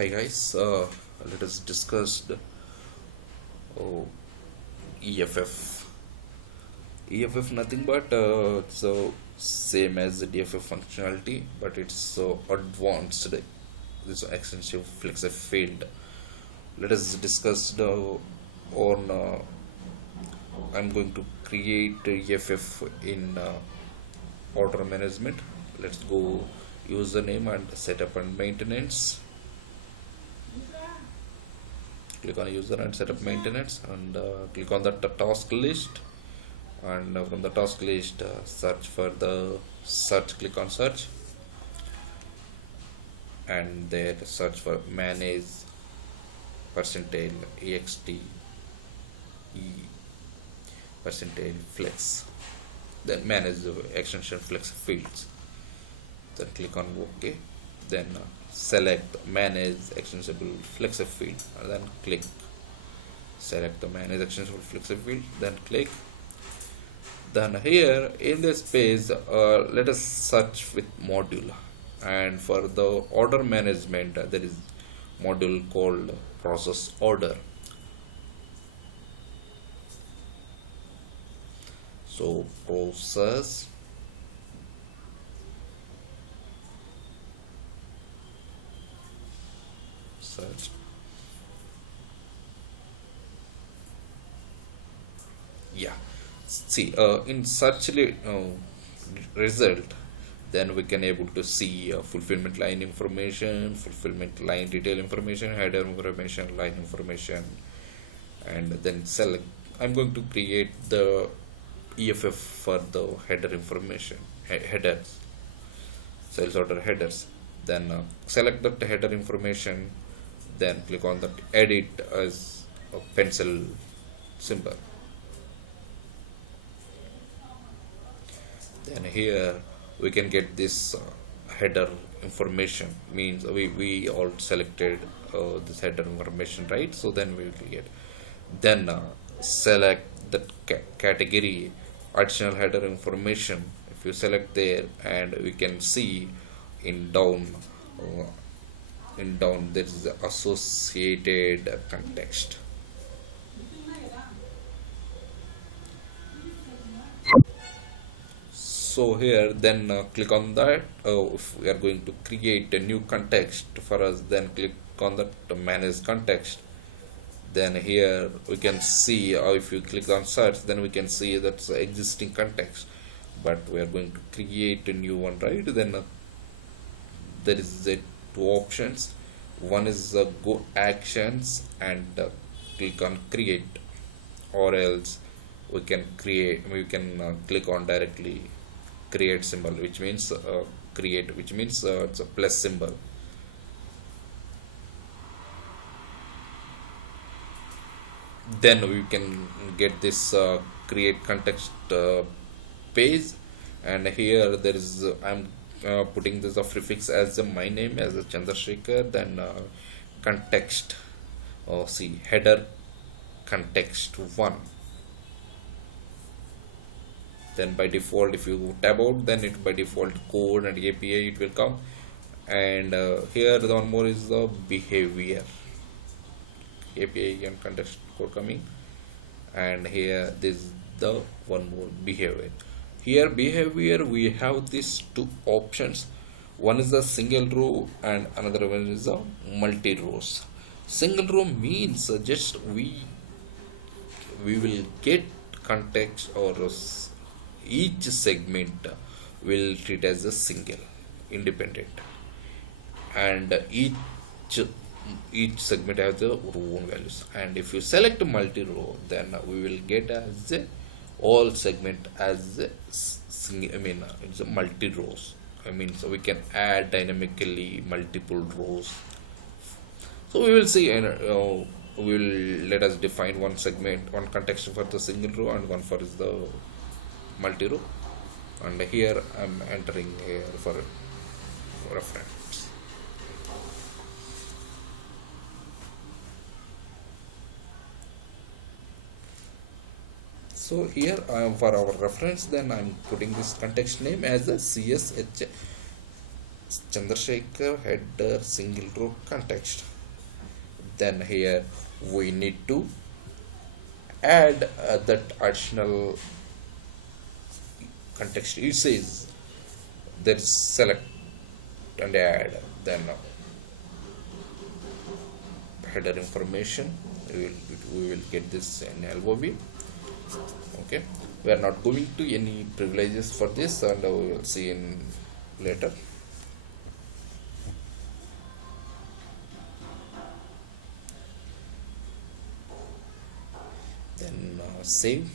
Hi guys, let us discuss the EFF. EFF nothing but it's same as the DFF functionality, but it's advanced. This extensive flexible field. Let us discuss the on. I'm going to create EFF in order management. Let's go username and setup and maintenance. Click on user and setup maintenance and click on the task list, and from the task list search for the search, click on search, and there search for manage percentile ext e percentile flex, then manage the extension flex fields, then click on OK, then select manage extensible flex field and then click select the manage extensible flex field, then click. Then here in this page let us search with module, and for the order management there is module called process order. So process search, yeah, see in search result, then we can able to see fulfillment line information, fulfillment line detail information, header information, line information, and then select. I'm going to create the EFF for the header information, headers, sales order headers. Then select that header information, then click on that edit as a pencil symbol. Then here we can get this header information, means we all selected this header information, right? So then we will get, then select the category additional header information. If you select there, and we can see in down there is the associated context. So here then click on that. If we are going to create a new context for us, then click on that manage context. Then here we can see, if you click on search, then we can see that's existing context, but we are going to create a new one, right? Then there is two options. One is go actions and click on create, or else we can click on directly create symbol, which means create, which means it's a plus symbol. Then we can get this create context page, and here there is I'm putting this prefix as my name as a Chandrasekhar, then context, see header context 1. Then by default, if you tab out, then it by default code and API it will come, and here the one more is the behavior, API and context code coming, and here this is the one more behavior. Here behavior we have these two options. One is the single row and another one is the multi rows. Single row means just we will get context, or each segment will treat as a single independent, and each segment has their own values. And if you select multi row, then we will get as all segment as it's a multi rows. So we can add dynamically multiple rows. So we will see, and we will let us define one segment, one context for the single row and one for the multi row, and here I'm entering here for reference. So here for our reference, then I'm putting this context name as a CSH Chandrasekhar header single row context. Then here we need to add that additional context. It says there is select and add, then header information. We will get this in LOB. Okay, we are not going to any privileges for this, and we will see in later. Then save.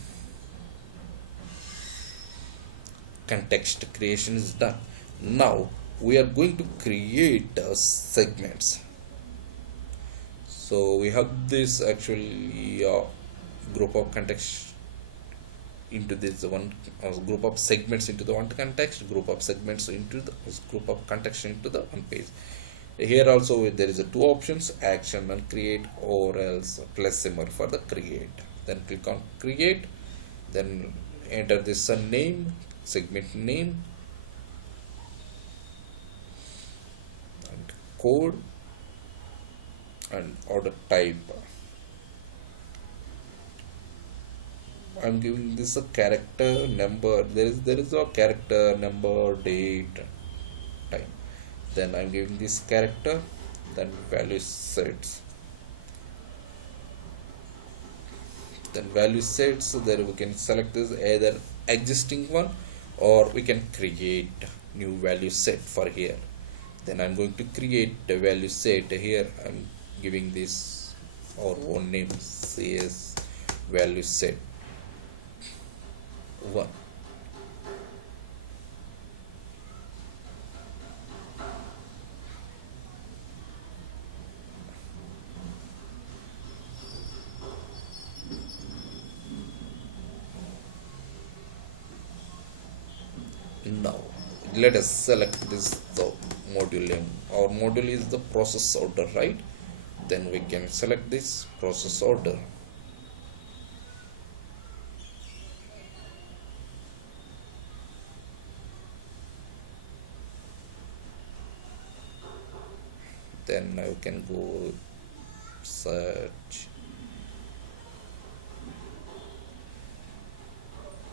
Context creation is done. Now we are going to create segments. So we have this actually group of context into this one group of segments into the one context, group of segments into the group of context into the one page. Here also there is a two options, action and create, or else plus symbol for the create. Then click on create, then enter this name, segment name and code and order type. I'm giving this a character, number. There is a character, number, date, time. Then I'm giving this character, then value sets. Then value sets, so there we can select this either existing one, or we can create new value set for here. Then I'm going to create a value set. Here I'm giving this our own name, CS value set 1. Now let us select this the module name. Our module is the process order, right? Then we can select this process order. Then I can go search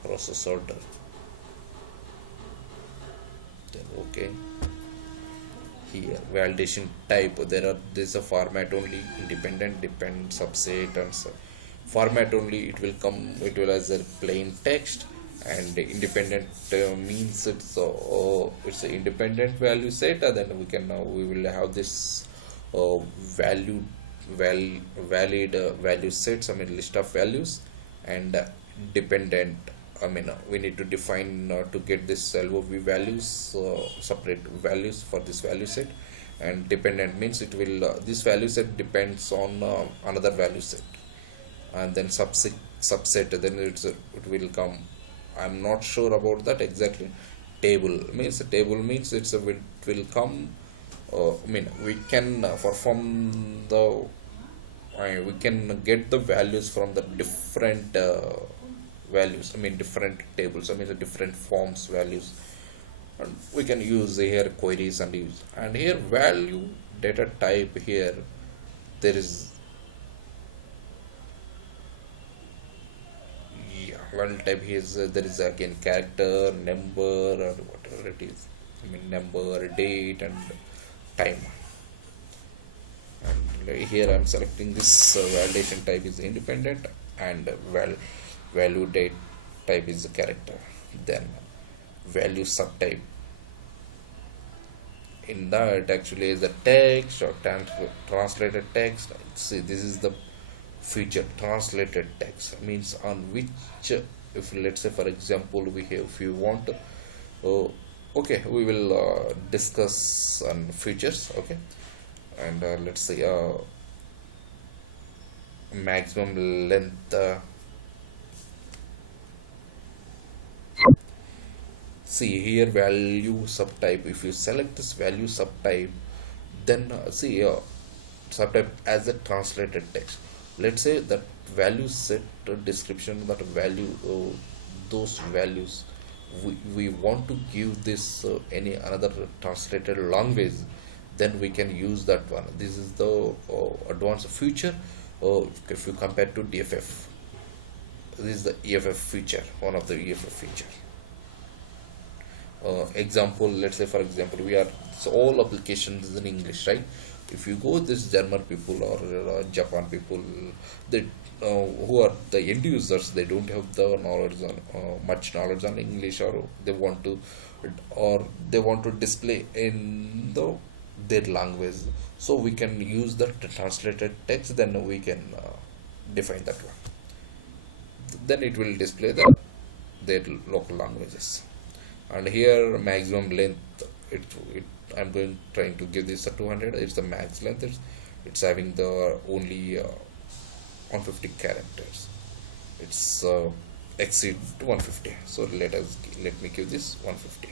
process order. Then okay, here validation type, there's a format only, independent, depend, subset, and format only. It will as a plain text, and independent means it's an independent value set. And then we will have this value valid value sets, I mean list of values, and dependent, I mean we need to define to get this LOV values, separate values for this value set. And dependent means it will this value set depends on another value set. And then subset, then it will come, I'm not sure about that exactly. Table means it will come, I mean we can perform the we can get the values from the different values, I mean different tables, I mean the different forms values, and we can use here queries and use. And here value data type, here there is value type. Here is there is again character, number, or whatever it is, I mean number, date, and time. And here I'm selecting this validation type is independent, and value date type is the character. Then value subtype, in that actually is the text or translated text. See, this is the feature, translated text means on which, if let's say for example we have, if you want okay, we will discuss on features. Okay, and let's say maximum length, see here value subtype. If you select this value subtype, then see subtype as a translated text. Let's say that value set description, that value those values we want to give this any another translated language, then we can use that one. This is the advanced feature. If you compare to DFF, this is the EFF feature, one of the EFF feature. Example, let's say for example, we are, so all applications is in English, right? If you go this German people or Japan people, they who are the end users, they don't have the knowledge on much knowledge on English, or they want to display in their language. So we can use the translated text, then we can define that one, then it will display their local languages. And here maximum length, it I'm going trying to give this a 200. It's the max length. It's having the only 150 characters. It's exceed 150. So let me give this 150.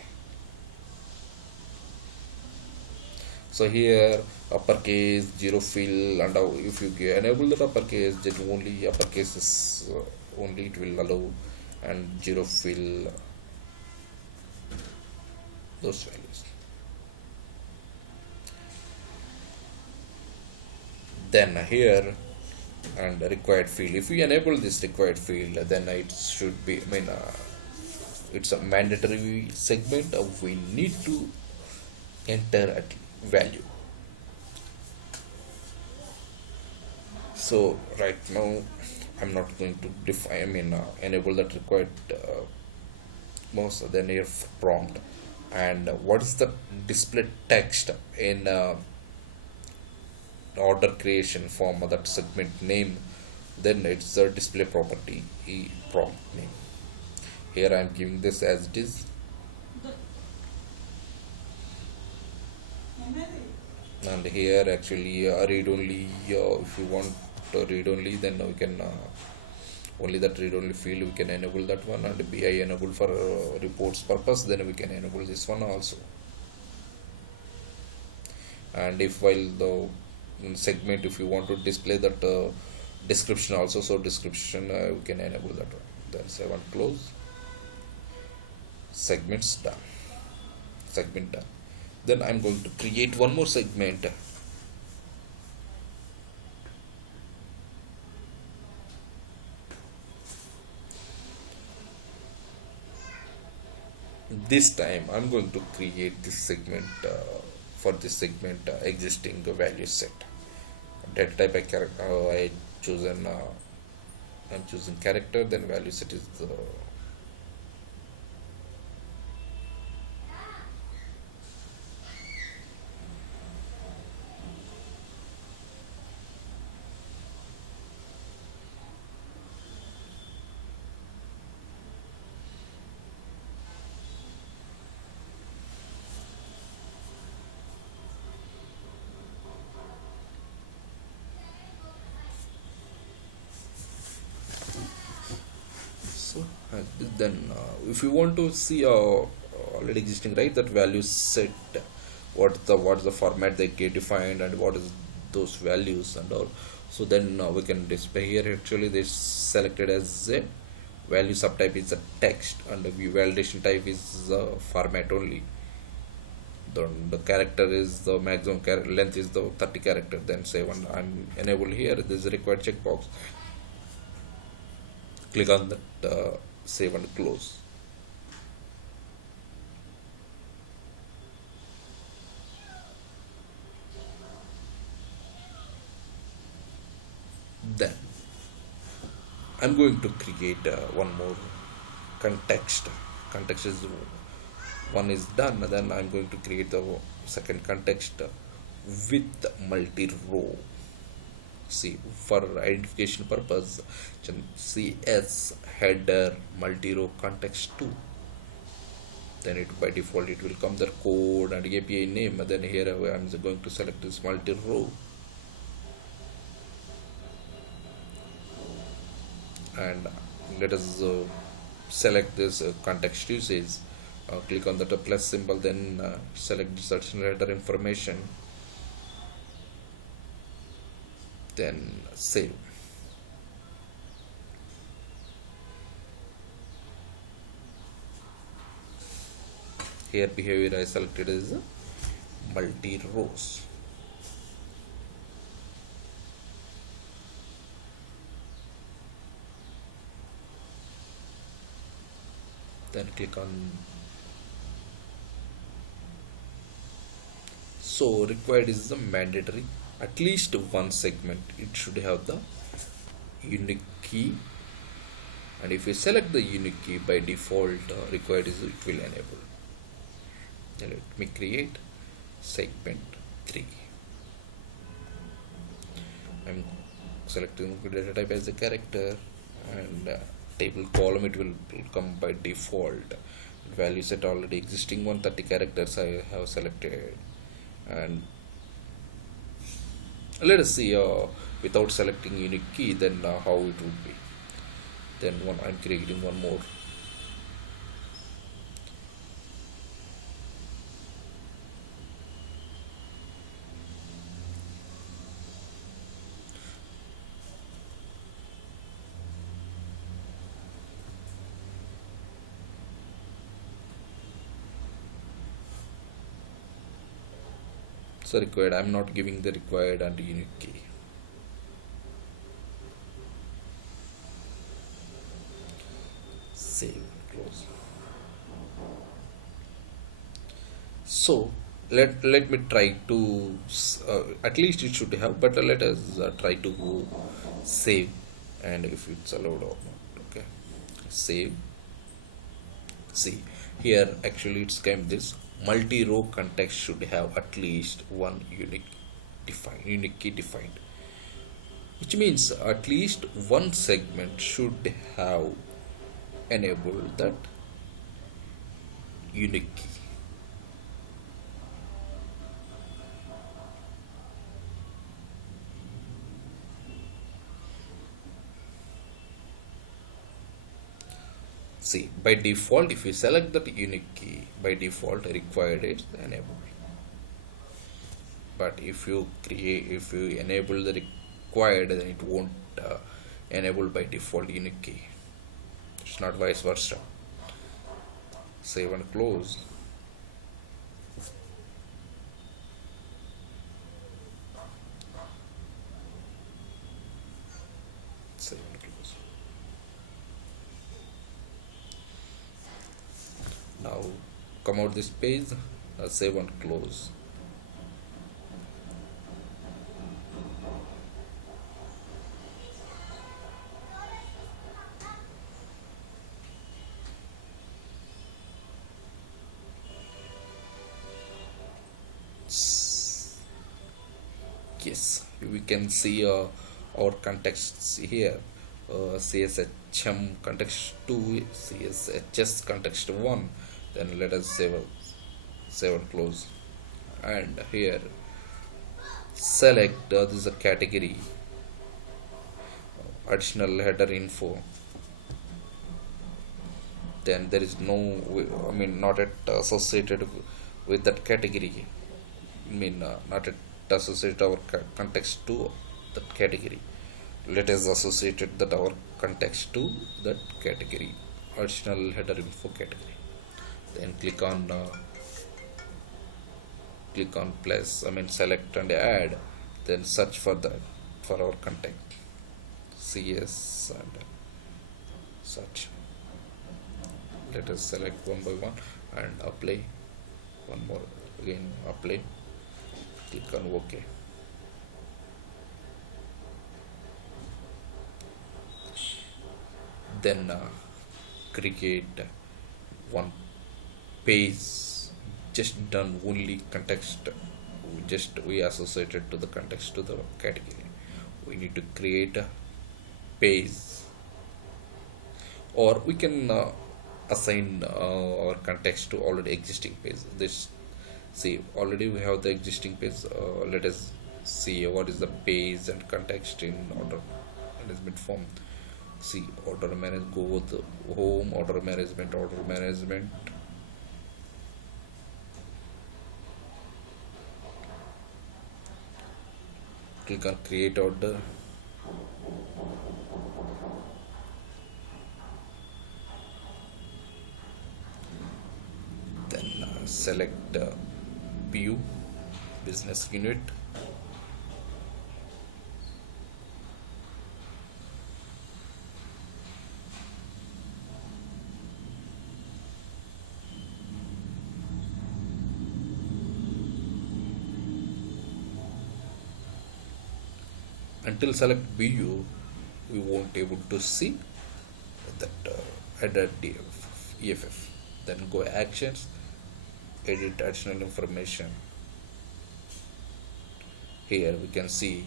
So here uppercase zero fill, and if you enable that uppercase, then only uppercase is only it will allow, and zero fill, those values. Then here, and required field, if we enable this required field, then it should be, I mean, it's a mandatory segment of we need to enter at value. So right now I'm not going to define, I mean, enable that required most, then here prompt, and what is the display text in order creation form of that segment name, then it's the display property prompt name. Here I am giving this as it is, and here actually read only, if you want to read only, then we can only that read only field we can enable that one, and BI enable for reports purpose, then we can enable this one also. And if while the segment, if you want to display that description also, so description we can enable that one. Then 7 close, segments done, segment done. Then I'm going to create one more segment. This time I'm going to create this segment, for this segment existing value set. Data type I chosen, I'm choosing character, then value set is the so then if you want to see already existing, right, that value set, what's the format they get defined, and what is those values and all, so then we can display here. Actually this selected as a value subtype is a text, and the view validation type is format only. The character is the maximum length is the 30 character, then say one, I'm enable here, this is a required checkbox, click on that, save and close. Then I'm going to create one more context is one is done, then I'm going to create the second context with multi-row. See, for identification purpose, CS header multi-row context 2, then it by default it will come the code and API name. Then here I'm going to select this multi-row, and let us select this context usage. Click on the plus symbol, then select the search header information, then save. Here behavior I selected is multi rows. Then click on, so required is the mandatory, at least one segment it should have the unique key, and if you select the unique key, by default required is it will enable. Now let me create segment 3. I'm selecting data type as a character, and table column it will come by default. Value set already existing 130 characters I have selected, and let us see without selecting unique key then how it would be. Then I'm creating one more. So required, I'm not giving the required and unique key. Save, close. So let me try to at least it should have, but let us try to save, and if it's allowed or not. Okay, save. See here, actually it's came this multi-row context should have at least one unique key defined, which means at least one segment should have enabled that unique key. See, by default, if you select that unique key, by default required is enabled. But if you enable the required, then it won't enable by default unique key. It's not vice versa. Save and close. Save and close. Now come out this page, save and close. Yes, we can see our contexts here. CSHM context 2, CSHS context 1. Then let us save and close. And here select this is a category, additional header info. Then there is no, I mean, not yet associated with that category. I mean, not yet associate our context to that category. Let us associate it that our context to that category, additional header info category. Then click on plus, I mean select and add, then search for our content, CS and search. Let us select one by one and apply. One more, again apply, click on OK. Then create one page just done only context, just we associated to the context to the category. We need to create a page, or we can assign our context to already existing page. This, see, already we have the existing page. Let us see what is the page and context in order management form. See, order manage, go with home, order management. Click on create order. Then select BU, business unit. Until select BU, we won't able to see that header EFF. Then go actions, edit additional information. Here we can see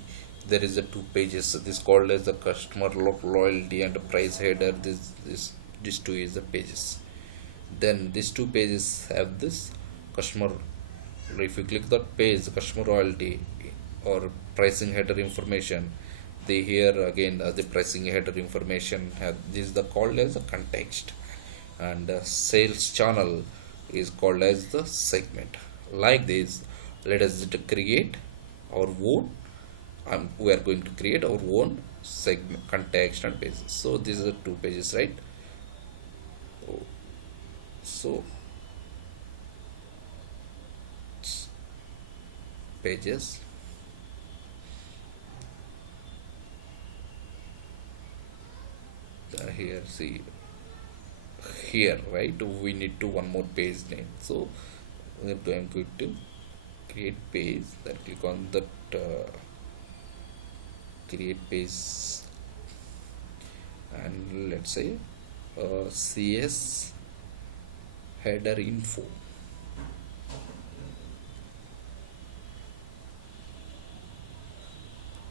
there is a two pages. This called as the customer loyalty and the price header. This two is the pages. Then these two pages have this customer. If you click that page, customer loyalty or pricing header information, they here again the pricing header information have this is the called as a context, and sales channel is called as the segment. Like this, let us create our own. We are going to create our own segment, context and pages. So these are the two pages, right? So pages. Here see here, right, we need to one more page name. So we're going to create page, then click on that create page, and let's say CS header info.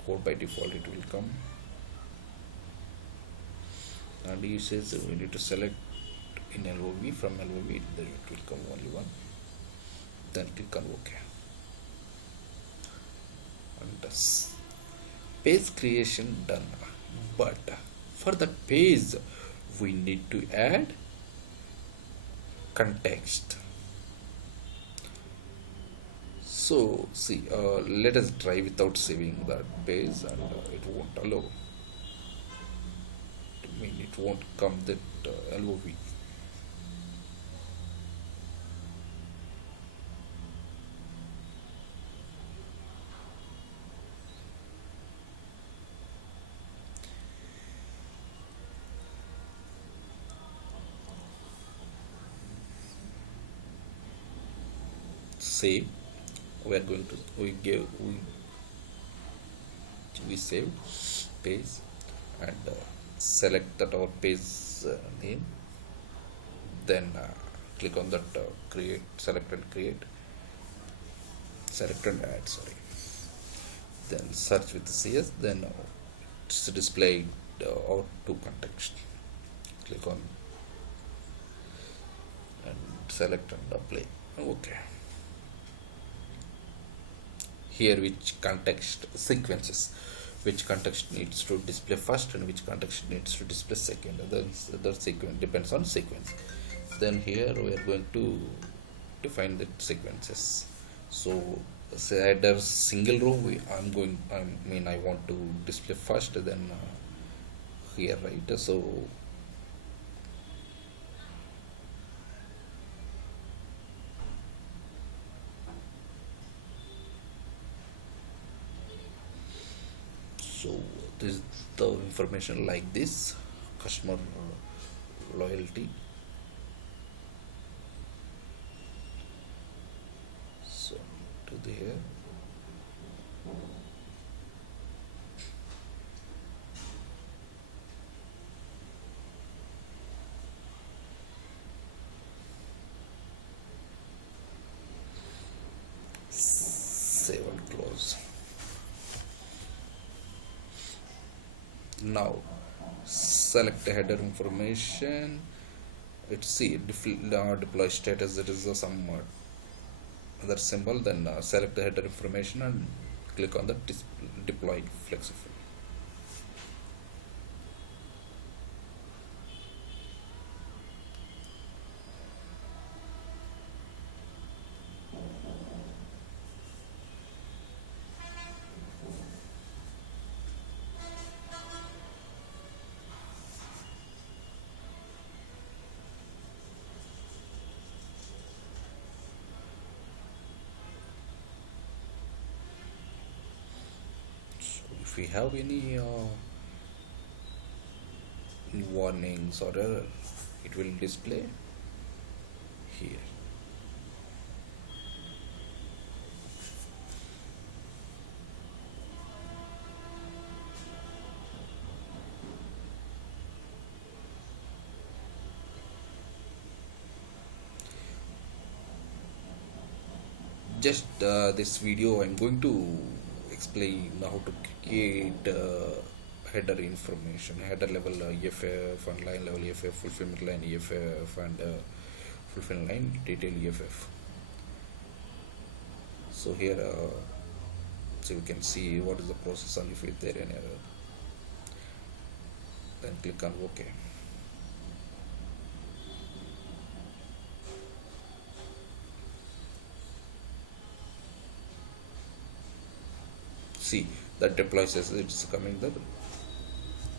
Code by default it will come, and he says we need to select in LOV, from LOV then it will come only one, then click on OK. And thus page creation done, but for the page we need to add context. So see, let us try without saving that page, and it won't allow. I mean, it won't come that LOV. Save. We are going to we save page, and select that our page name, then click on that create, select and create, select and add, sorry, then search with the CS, then it's displayed out to context. Click on and select and apply. Okay, here which context sequences, which context needs to display first and which context needs to display second. The sequence depends on sequence. Then here we are going to define the sequences. So say there's single row, I want to display first, then here, right? So this is the information like this, customer loyalty. So to the here, save and close. Now select the header information. Let's see deploy status, that is some other symbol. Then select the header information and click on the deploy flexible. if we have any warnings or error, it will display here. Just this video I'm going to explain how to create header information, header level EFF and line level EFF, fulfillment line EFF and fulfillment line detail EFF. So here so you can see what is the process and if there any error, then click on OK. See that deploys as it's coming the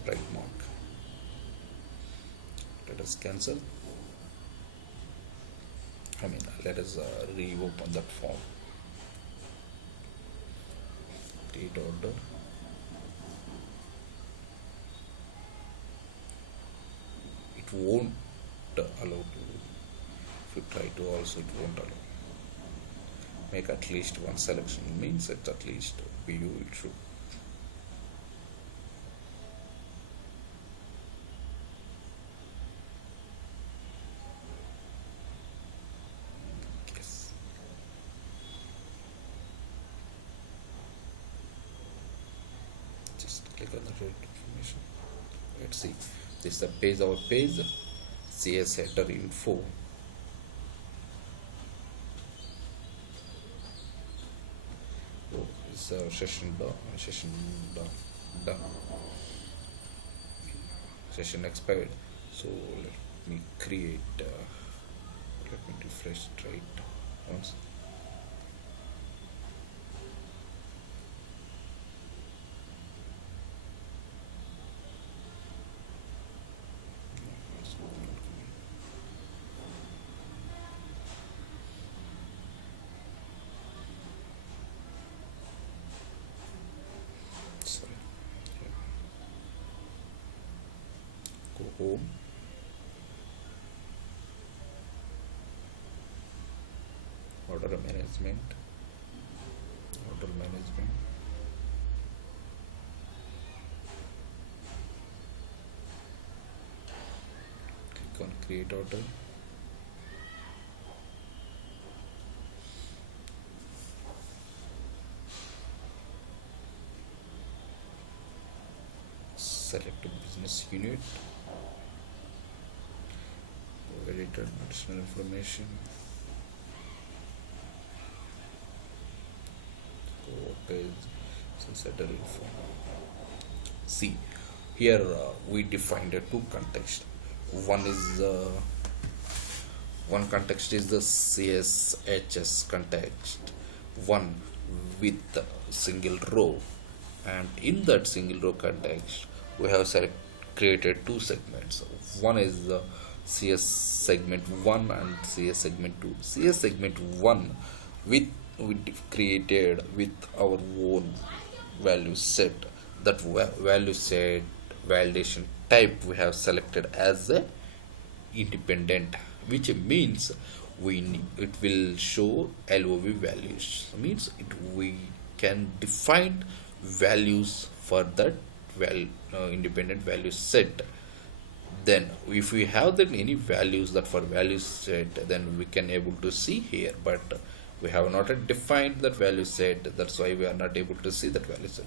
right mark. Let us cancel. Let us reopen that form. Create order. It won't allow to. If you try to also, it won't allow. Make at least one selection means it's at least view it should. Yes. Just click on the right information. Let's see. This is the page, our page, CS header info. Session done, done. Session expired. So let me create. Let me refresh it right once. Go home. Order management. Order management. Click on create order. Select a business unit. Editor additional information. Page header info. See here we defined two contexts. One context is the CSHS context, one with single row, and in that single row context we have created two segments. One is the CS segment 1 and CS segment 2. CS segment 1 we created with our own value set. That value set validation type we have selected as a independent, which means it will show LOV values. Means we can define values for that independent value set. Then if we have then any values that for value set, then we can able to see here, but we have not defined that value set. That's why we are not able to see that value set.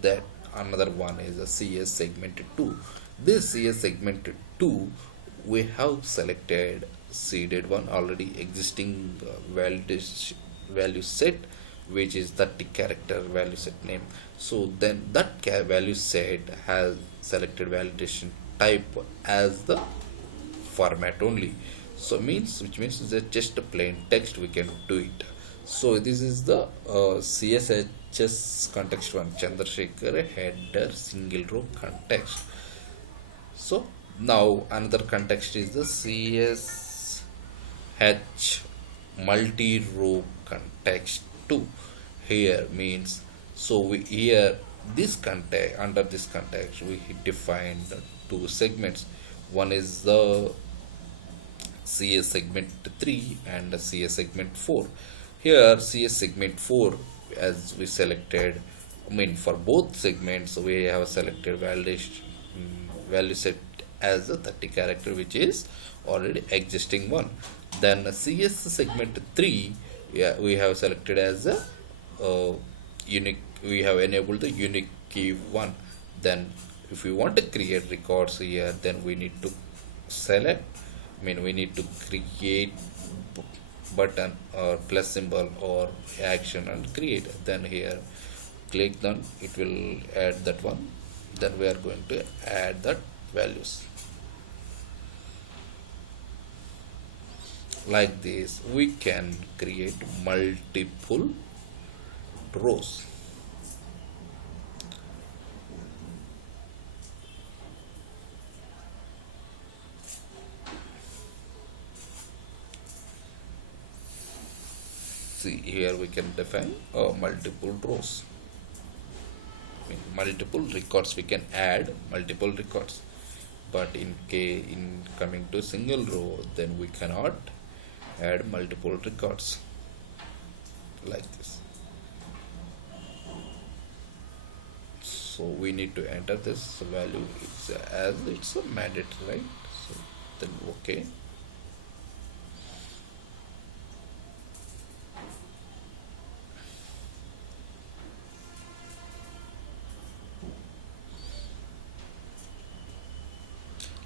That another one is a CS segment 2. This CS segment 2 we have selected seeded one already existing value set, which is 30 character value set name. So then that value set has selected validation type as the format only. So which means it's just a plain text we can do it. So this is the CSHS context one, Chandrasekhar header single row context. So now another context is the CSH multi row context 2. Here means so here This context, under this context, we defined two segments. One is the CS segment 3 and the CS segment 4. Here, CS segment 4, as we selected, I mean, for both segments, we have selected value set as a 30 character, which is already existing one. Then CS segment 3, yeah, we have selected as a unique, we have enabled the unique key one. Then if we want to create records here, then we need to select, I mean, we need to create button or plus symbol or action and create. Then here click, then it will add that one. Then we are going to add that values. Like this we can create multiple rows. See, here we can define multiple rows. I mean, multiple records, we can add multiple records, but in coming to single row, then we cannot add multiple records like this. So we need to enter this value, as it's a mandatory, right? So then okay.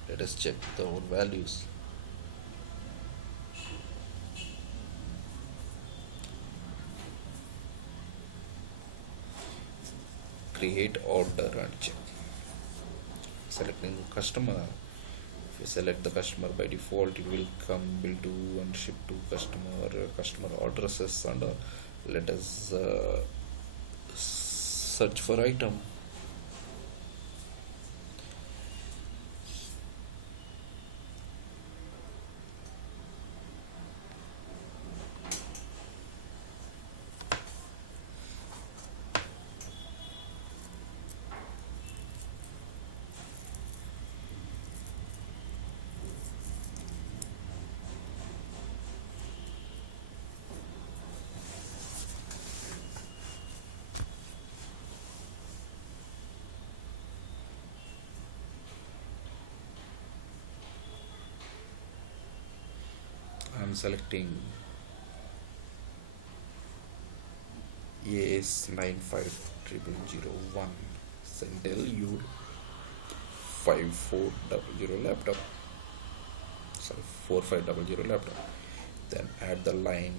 Let us check the old values. Create order and check. Selecting customer. If you select the customer, by default it will come, will do and ship to customer addresses, and let us search for item. I'm selecting AS 95001 Sentel U 5400 laptop. Sorry, 4500 laptop. Then add the line.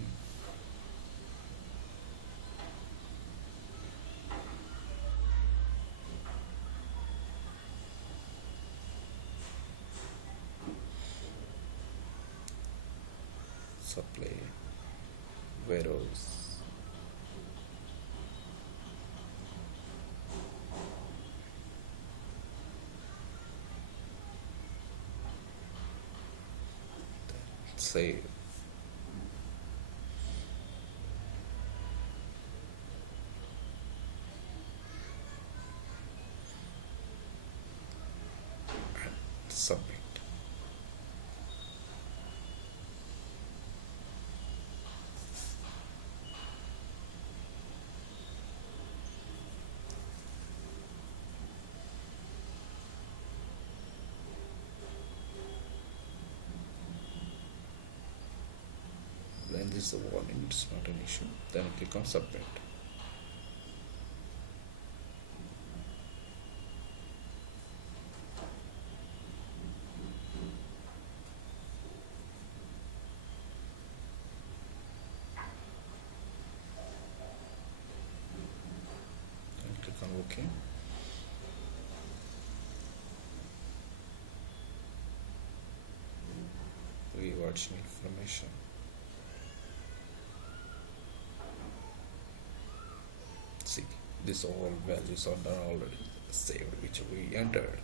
Supply warehouse. Save. Submit. Then this is a warning, it's not an issue. Then click on submit. And click on OK. Rewards information. See, this all values are done already saved, which we entered.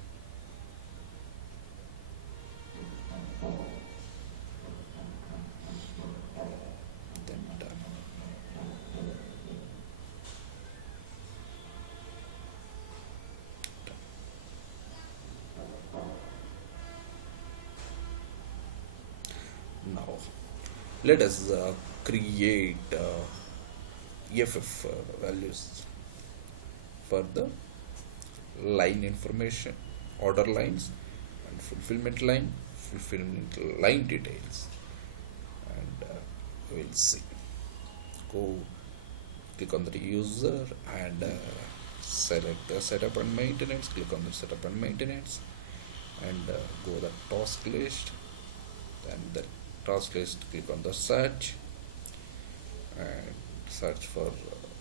Then done. Now let us create EFF values for the line information, order lines, and fulfillment line details. And we'll see. Go click on the user and select the setup and maintenance. Click on the setup and maintenance and go the task list. Then the task list, click on the search and search for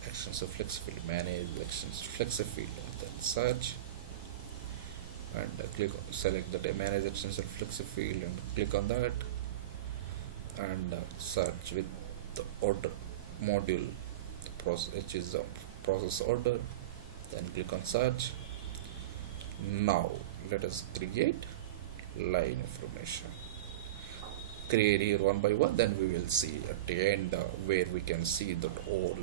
extensive flexible, manage extensive flexible, then search and select the manage extensive flexible and click on that and search with the order module, the process, which is the process order. Then click on search. Now let us create line information. Create here one by one, then we will see at the end where we can see that all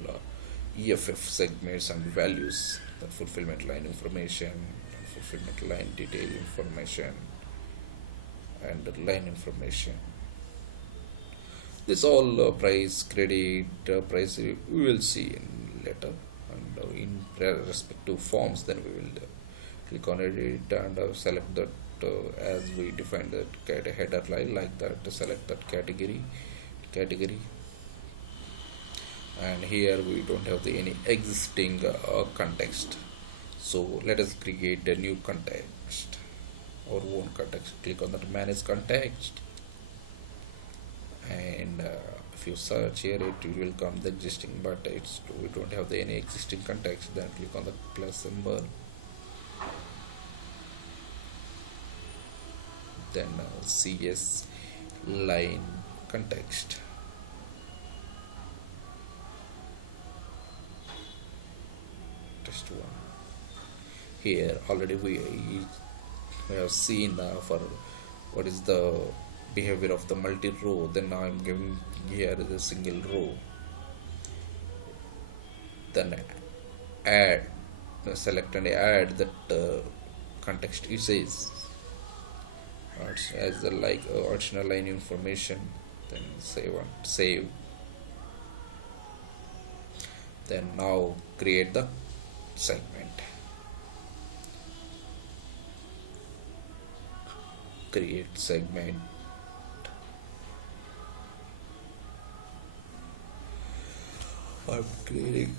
EFF segments and values, the fulfillment line information, fulfillment line detail information, and the line information. This all price, credit, price we will see in later, and in respective forms. Then we will click on edit and select that as we define that header line like that. Select that category, and here we don't have any existing context. So let us create a new context, our own context. Click on that manage context, and if you search here, it will come the existing, but we don't have any existing context. Then click on the plus symbol. Then CS line context. Test one. Here already we have seen for what is the behavior of the multi-row. Then now I'm giving here the single row. Then add, select and add that context. It says as the like optional line information. Then save. Then now create the segment. Create segment. I'm creating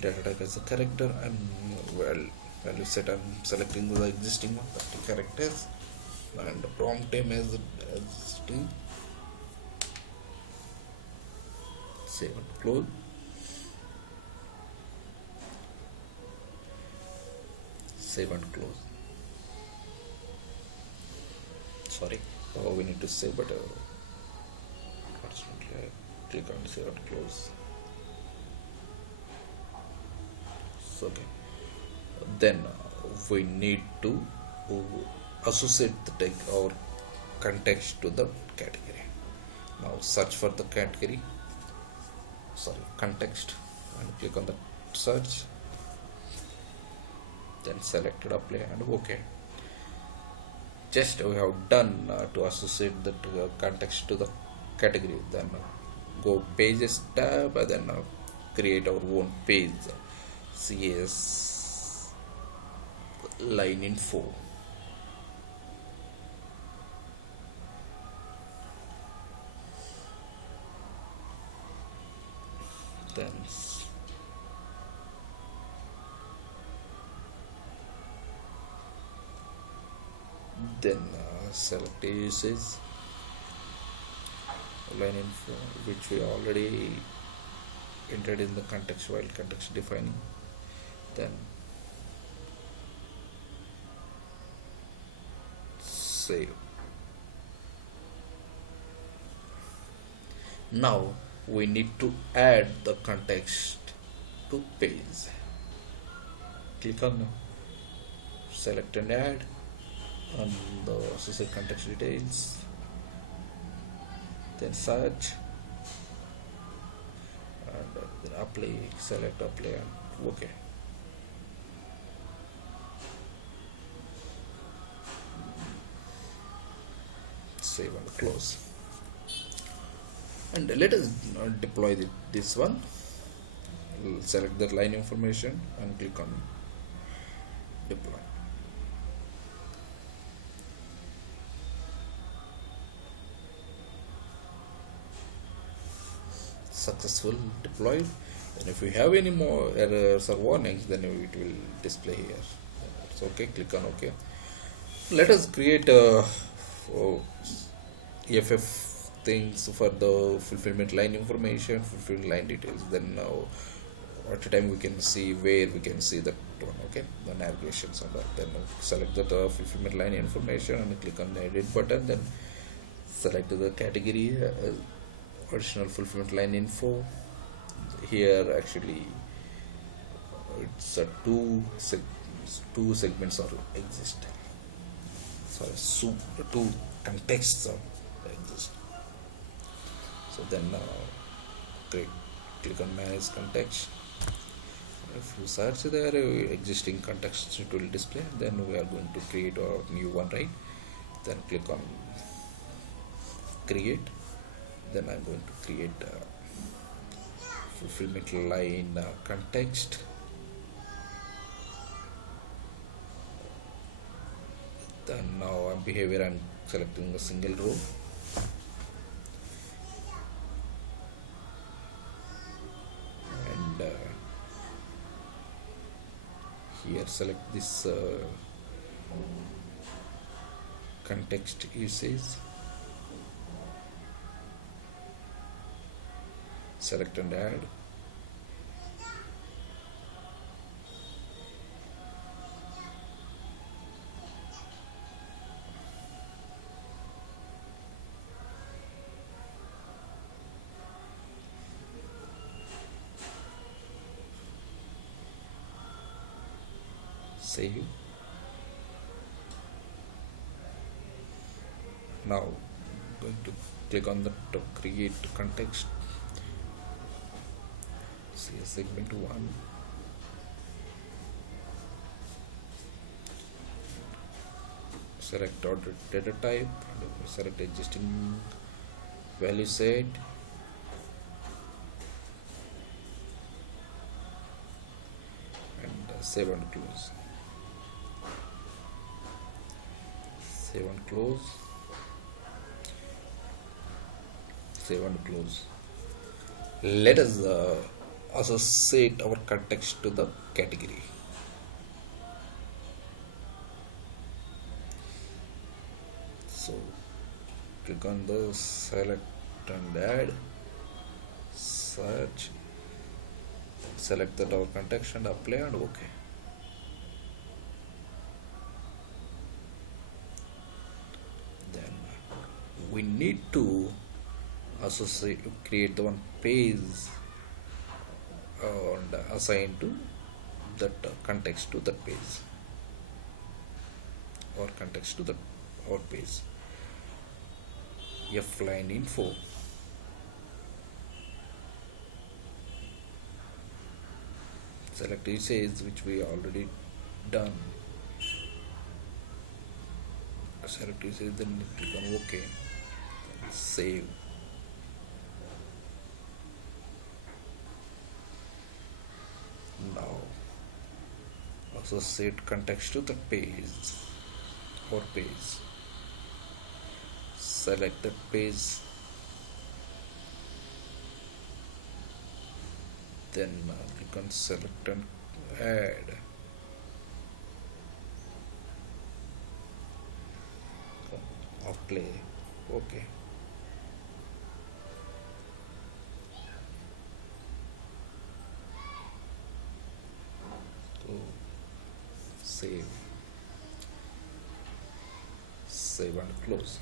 data type as a character, and value set I'm selecting the existing one, 30 characters, and the prompt name as string. Save and close. Save and close. Sorry, we need to save, but unfortunately I click on save and close. So, okay. Then we need to associate the tag or context to the category. Now search for the context, and click on the search. Then select it, apply, and OK. Just we have done to associate the context to the category. Then go pages tab, and then create our own page. CS line info. Then select usage line info, which we already entered in the context while context defining. Then save. Now we need to add the context to page. Click on select and add on the associate context details. Then search and then apply, select apply, and OK. save and close. And let us deploy this one. We'll select the line information and click on deploy. Successful deployed. And if we have any more errors or warnings, then it will display here. It's okay. Click on OK. Let us create EFF things for the fulfillment line information, fulfillment line details. Then now at a time we can see where we can see that one. Okay, the navigations on that. Then select the fulfillment line information and click on the edit button. Then select the category additional fulfillment line info. Here actually it's two segments are exist. Sorry, two contexts are exist. So then click on manage context. If you search there existing context, it will display. Then we are going to create a new one, right? Then click on create. Then I'm going to create fulfillment line context. Then now behavior, I'm selecting a single row. And here select this context usage. Select and add. Save. Now going to click on the create context. See segment 1. Select order data type. Select existing value set. And save and close. Save and close. Save and close. Let us associate our context to the category. So click on the select and add, search, select the our context and apply and OK. Then we need to create the one page and assign to that context to that page or context to that our page. F line info. Select usage, which we already done. Select usage, then click on OK. Save. Now associate context to the page or page. Select the page, then click on select and add. Apply. Okay. So save and close.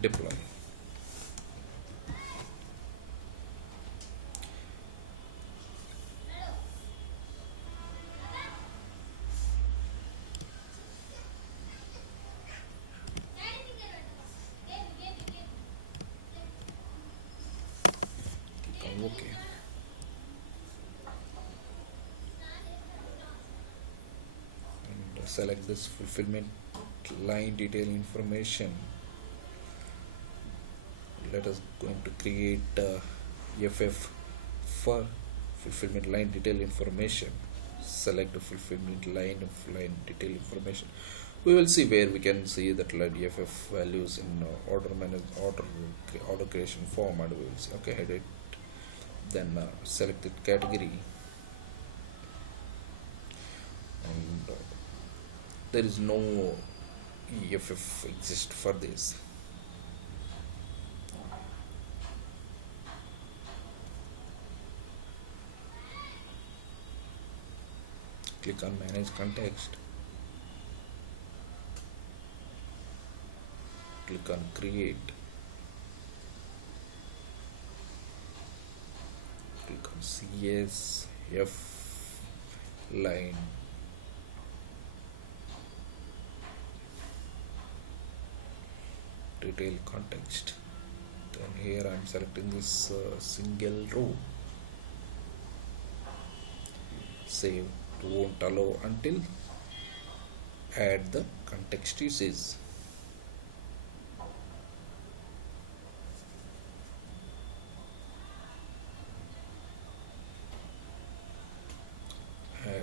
Deploy. Click on OK. And select this fulfillment line detail information. Let us going to create FF for fulfillment line detail information. Select the fulfillment line of line detail information. We will see where we can see that EFF values in order creation form, and we will see. Okay, edit. Then select the category, and there is no EFF exist for this. Click on manage context. Click on create. Click on CSF line. Detail context. Then here I am selecting this single row. Save. Won't allow until add the context usage.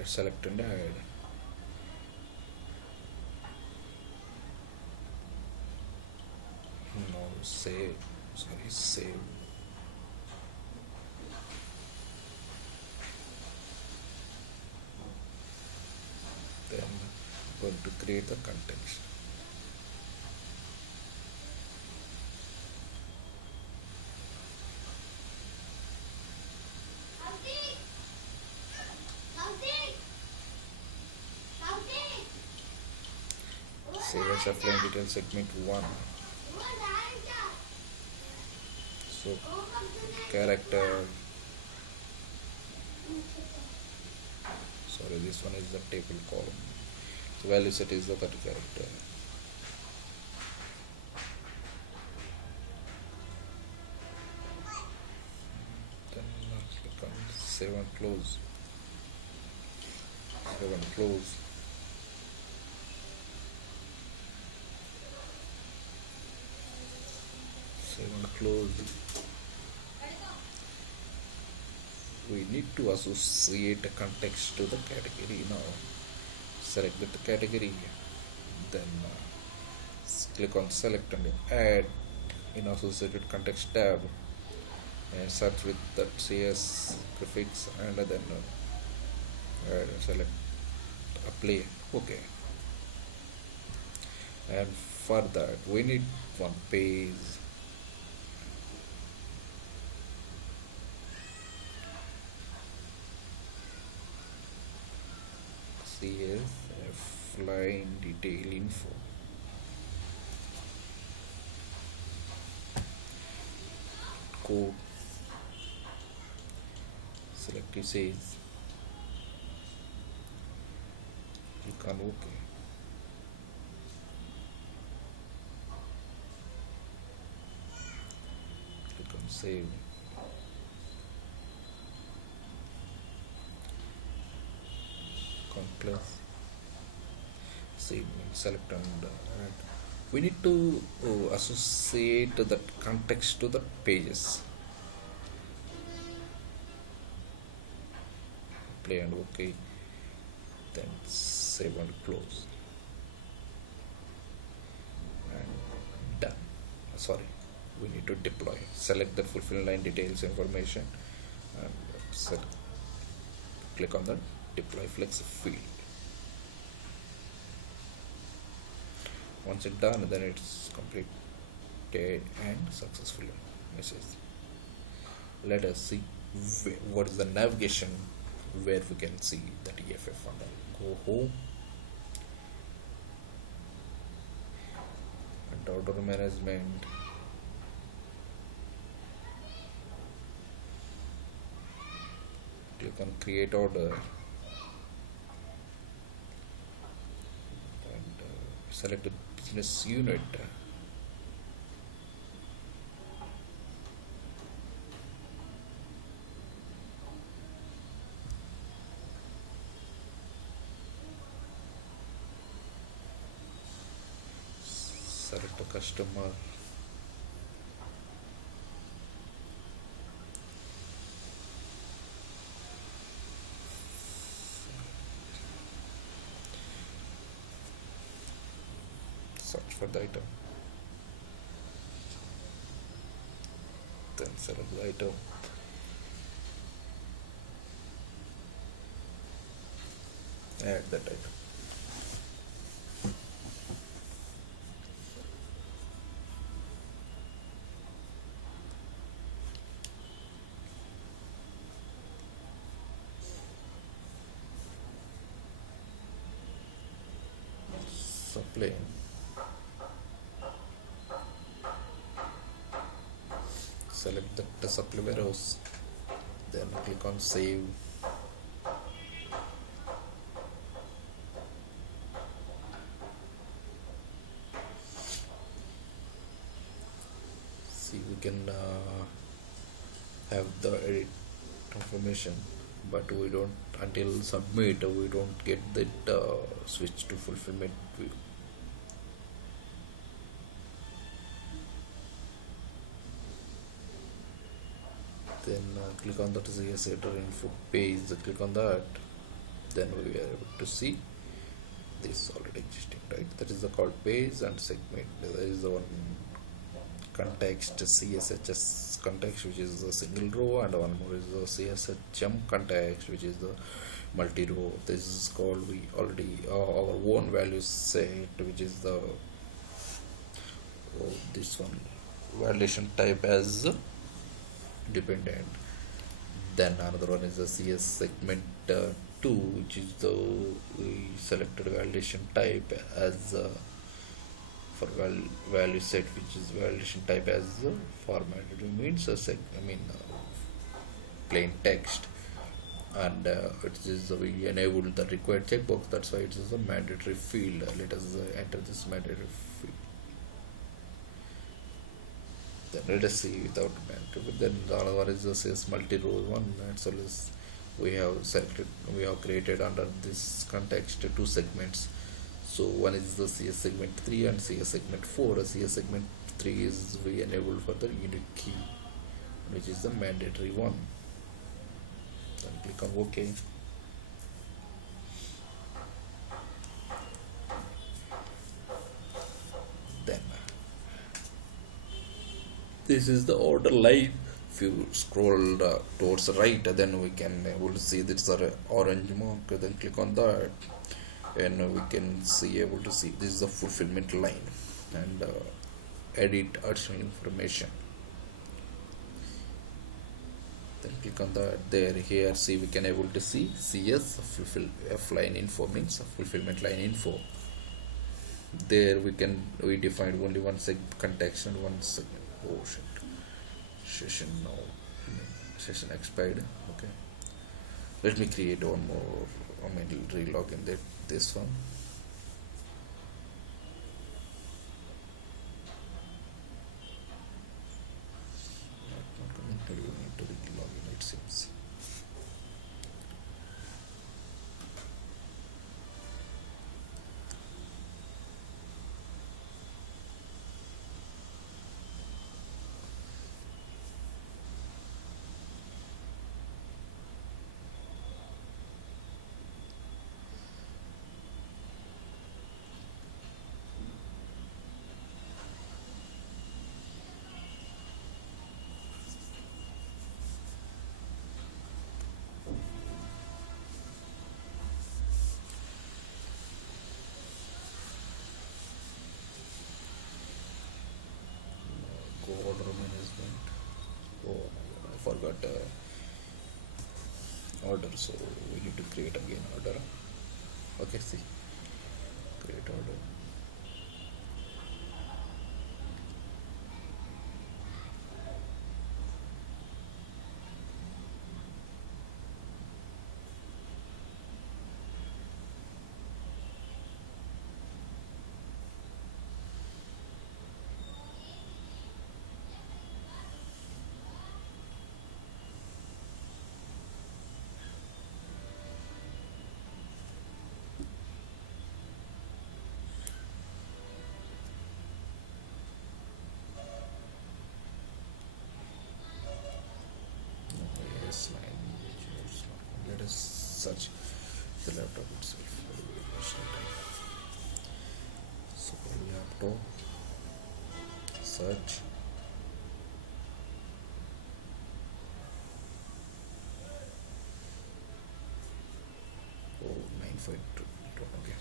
Select and add. No, save. Save. Then I'm going to create the context. CSF line detail segment 1. So character, sorry, this one is the table column. So value set is the 30 character. Then click on save and close. Save and close. Save and close. We need to associate a context to the category now. Select the category, then click on select and add in associated context tab, and search with the CS prefix, and then select apply. Okay, and for that we need one page. CSF line detail info. Code. Select usage. Click on OK. Click on save. Plus save, select and add. We need to associate that context to the pages. Play and OK, then save and close, and done. Sorry, we need to deploy. Select the fulfill line details information and select, click on the deploy flex field. Once it's done, then it's completed and successful message. Let us see what is the navigation where we can see that EFF under. Go home and order management. Click on create order. Select the business unit. customer. Search for the item, then select the item, add that item. Supply, select the supply warehouse, then click on save. See, we can have the edit information, but we don't, until submit we don't get that switch to fulfillment view. Then click on the CS editor info page, click on that, then we are able to see this already existing, right? That is the called page and segment. There is the one context CSHS context, which is the single row, and one more is the CSHM context, which is the multi-row. This is called, we already our own value set, which is the this one validation type as dependent. Then another one is the CS segment 2, which is the we selected validation type as for value set, which is validation type as formatted. It means plain text, and it is we enabled the required checkbox. That's why it is a mandatory field. Let us enter this mandatory field. Then let us see without mandatory. Then the other one is the CS multi-row one. As well as we have created under this context two segments. So one is the CS segment 3 and CS segment 4. CS segment 3 is we enabled for the unique key, which is the mandatory one. Then click on OK. Then this is the order line. If you scroll towards the right, then we can able to see this orange mark. Then click on that, and we can see able to see this is the fulfillment line, and edit additional information. Then click on that. There, here, see, we can able to see CS fulfill F line info means fulfillment line info. There we defined only one context and one segment. Oh shit, session now, session expired. Okay, let me create one more. Relog in this one. Not connected. You need to relog in, it seems. Order management. Oh, I forgot order, so we need to create again order. Okay, see, create order. search the laptop itself. So laptop search. Oh, 952. Okay,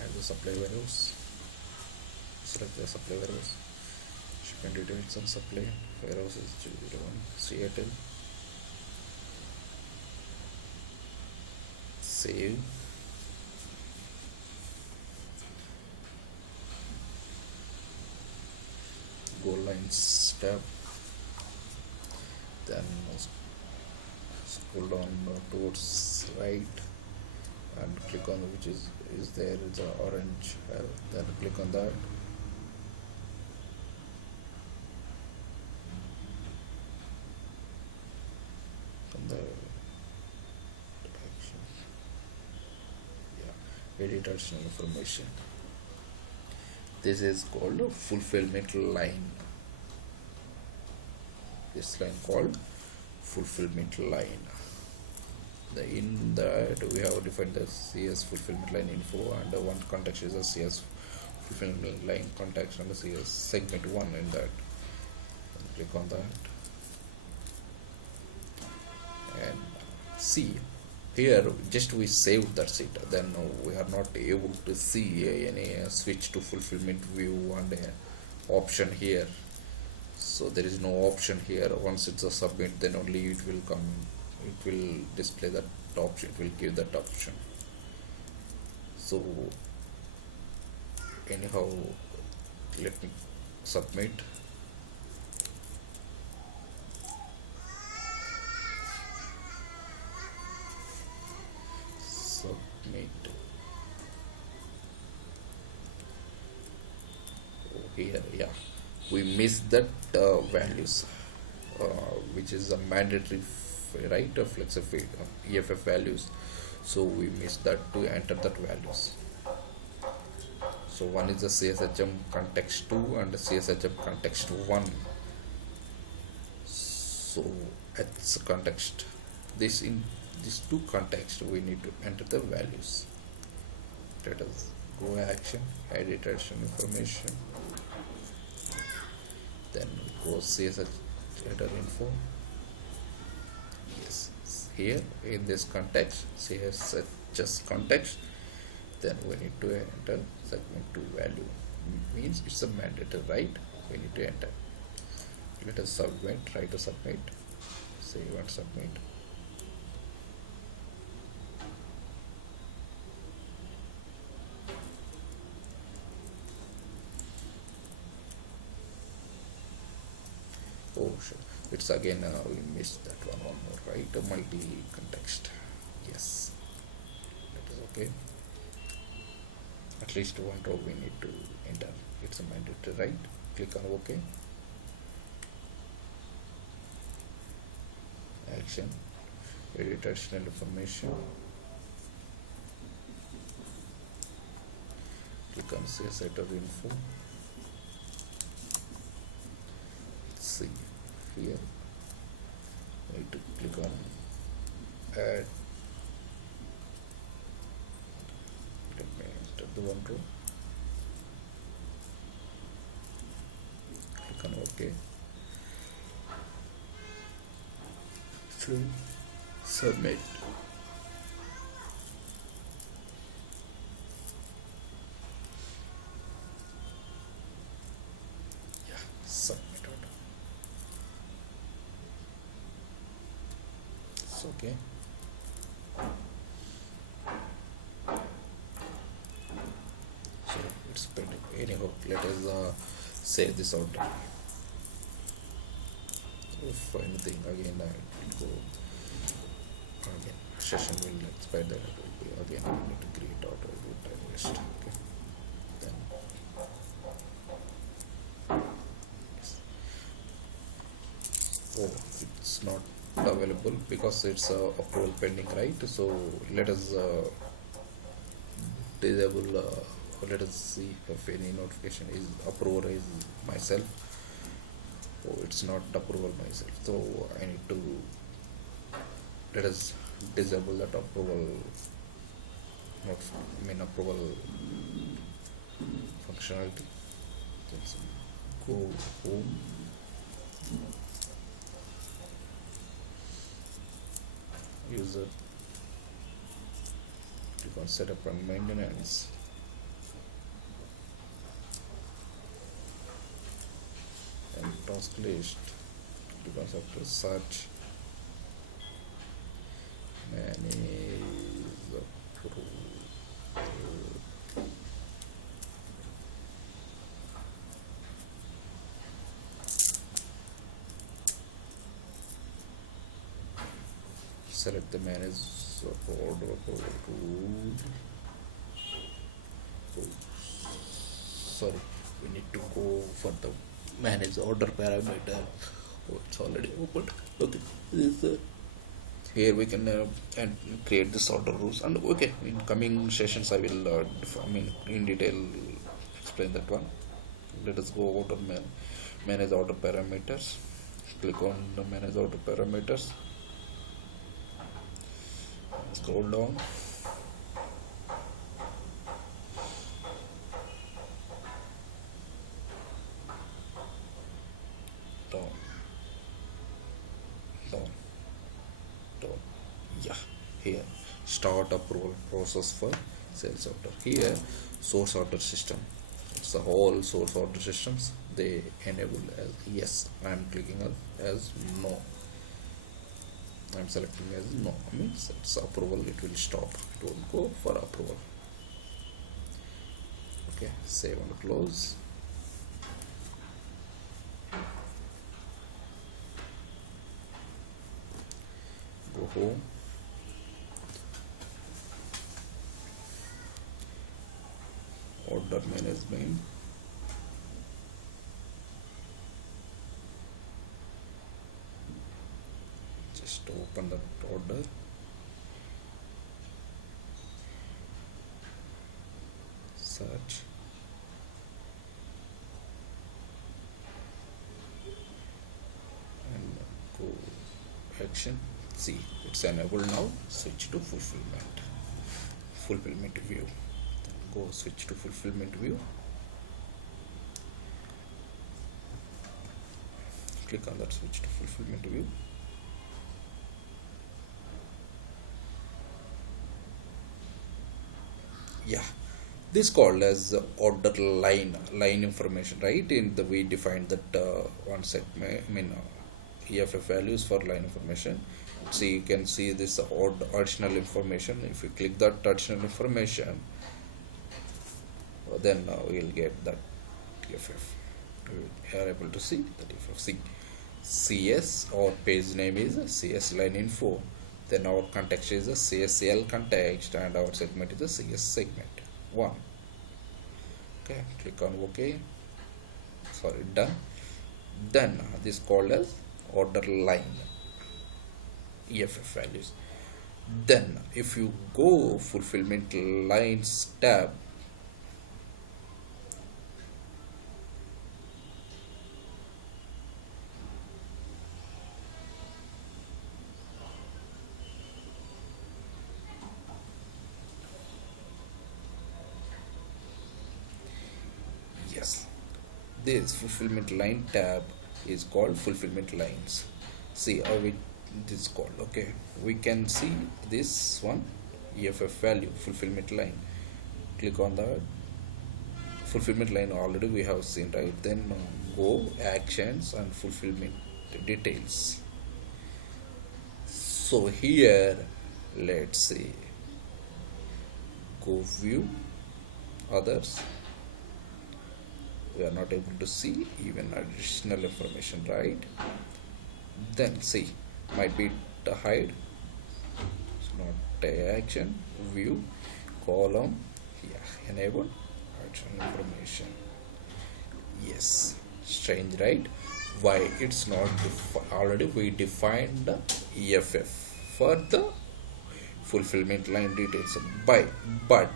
and the supply warehouse. Select the supply warehouse. Shipment details and supply warehouse is 201 Seattle. Save. Goal lines tab. Then scroll down towards right and click on which is there. It's a orange. Then click on that. On the action. Yeah, edit additional information. This is called a fulfillment line. This line called fulfillment line. In that we have defined the CS fulfillment line info, and one context is a CS fulfillment line context, and the CS segment 1 in that. And click on that and see here just we saved that it. Then we are not able to see any switch to fulfillment view and option here. So there is no option here. Once it's a submit, then only it will come, it will display that option, it will give that option. So anyhow, let me submit. Submit. Oh, here, yeah, we missed that values, which is a mandatory, right? Flexify EFF values. So we missed that to enter that values. So one is the CSHM context 2 and the CSHM context 1. So it's context. This in these two contexts we need to enter the values. Let us go action, edit additional information. Then go CSH header info. Yes, here in this context, CSHS context, then we need to enter segment 2 value. Means it's a mandatory, right? We need to enter. Let us submit, try to submit, save and submit. Oh sure, it's again we missed that one more, right? A multi-context. Yes, that is okay. At least one row we need to enter. It's a mandatory, right? Click on OK. Action, edit additional information. Click on CS header info. See here, I need to click on add. Let me enter the one row. Click on OK. So submit. Yeah, submit. Okay. So it's pending. Anyhow, let us save this out. If anything again I will go again. Session will expire, then it will be again we need to create auto time list. Okay. Then yes. Oh, it's not available because it's approval pending, right? So let us disable let us see if any notification is approval is myself. Oh, it's not approval myself, so I need to, let us disable that approval, not approval functionality. Let's go home, user, you can set up a maintenance, and task list, you can have to search manage approval. Select the manage order rule. Oh, sorry, we need to go for the manage order parameter. Oh, it's already opened. Okay, this here we can and create this order rules, and okay, in coming sessions I will in detail explain that one. Let us go order manage order parameters. Click on the manage order parameters, scroll down, down, down, down. Yeah, here start approval process for sales order. Here source order system, it's the whole source order systems they enable as yes. I am clicking as no. I'm selecting as no, means it's approval, it will stop, it will go for approval. Okay, save and close. Go home, order management, just open that order, search, and go action. See, it's enabled now. Switch to fulfillment view. Go switch to fulfillment view, click on that switch to fulfillment view. Yeah, this called as order line information, right? In the we defined that one set EFF values for line information. See, you can see this additional information. If you click that additional information, then we'll get that EFF. We are able to see that EFF. See, CS, our page name is CS line info. Then our context is a CSL context, and our segment is a CS segment 1. Okay, click on OK. Sorry, done. Then this called as order line EFF values. Then if you go fulfillment lines tab, yes, this fulfillment line tab is called fulfillment lines. See how it is called. Okay, we can see this one EFF value fulfillment line. Click on the fulfillment line, already we have seen, right? Then go actions and fulfillment details. So here let's see, go view others. We are not able to see even additional information, right? Then see, might be the hide, it's not a action, view, column, yeah, enable additional information. Yes, strange, right? Why it's not already we defined the EFF for the fulfillment line details by, but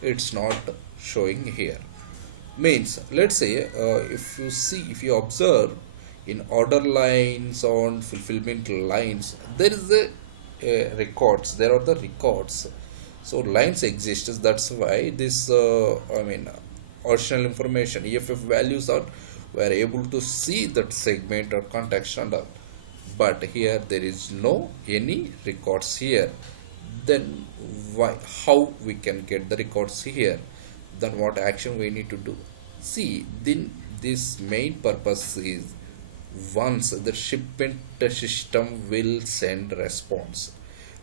it's not showing here. Means, let's say, if you observe in order lines on fulfillment lines, there is records, there are the records. So lines exist, that's why this original information EFF values are, we are able to see that segment or context and all. But here there is no any records here. Then why, how we can get the records here? Then what action we need to do? See, then this main purpose is, once the shipment system will send response.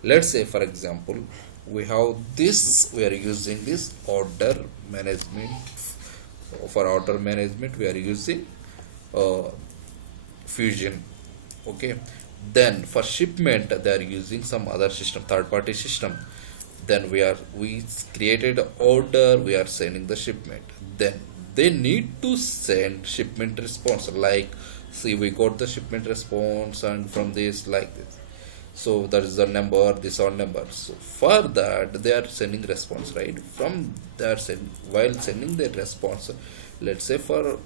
Let's say for example, we have this, we are using this order management. For order management we are using uh, fusion. Okay, then for shipment they are using some other system, third party system. Then we created order, we are sending the shipment. Then they need to send shipment response, like, see, we got the shipment response and from this like this, so that is the number, this or number. So for that they are sending response, right? From they are send, while sending their response, let's say for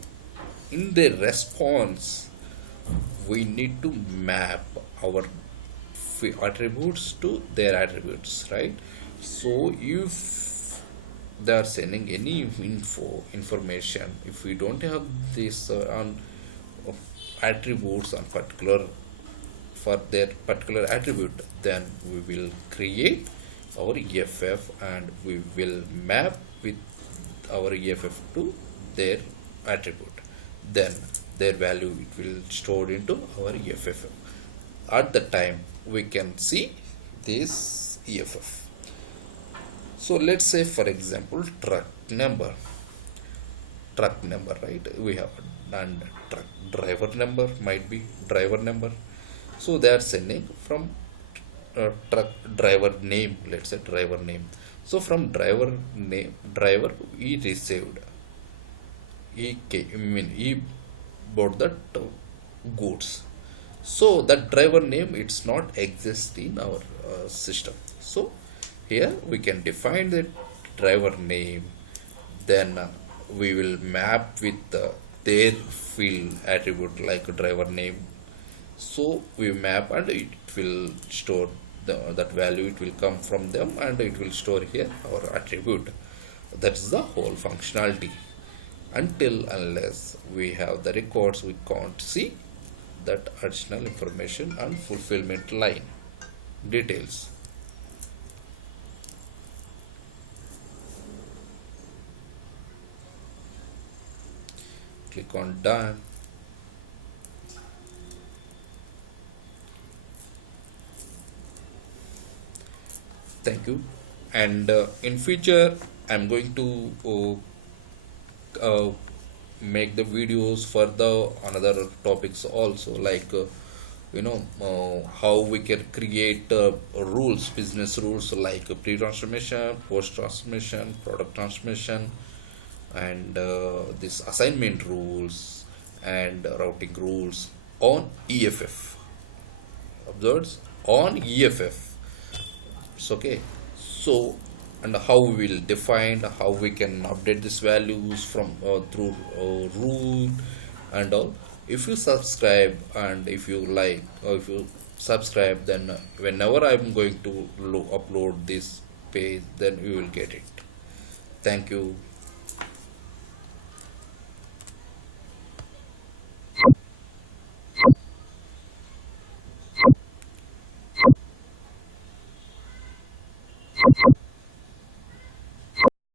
in their response we need to map our attributes to their attributes, right? So if they are sending any information, if we don't have this on of attributes on particular, for their particular attribute, then we will create our EFF and we will map with our EFF to their attribute. Then their value it will stored into our EFF. At the time we can see this EFF. So let's say for example truck number, right? We have, and truck driver number might be driver number. So they are sending from truck driver name, let's say driver name. So from driver name, driver, he received, he bought the goods. So that driver name, it's not exist in our system. So here we can define the driver name. Then we will map with their field attribute like driver name. So we map and it will store that value, it will come from them and it will store here our attribute. That is the whole functionality. Until unless we have the records, we can't see that additional information and fulfillment line details. Click on done. Thank you. And in future I'm going to make the videos for the another topics also, like how we can create rules, business rules, like pre-transformation, post-transformation, product transformation, and this assignment rules and routing rules on EFF. Observes on EFF. It's okay. So, and how we will define, how we can update these values from through rule and all. If you subscribe and if you like, or if you subscribe, then whenever I'm going to upload this page, then you will get it. Thank you.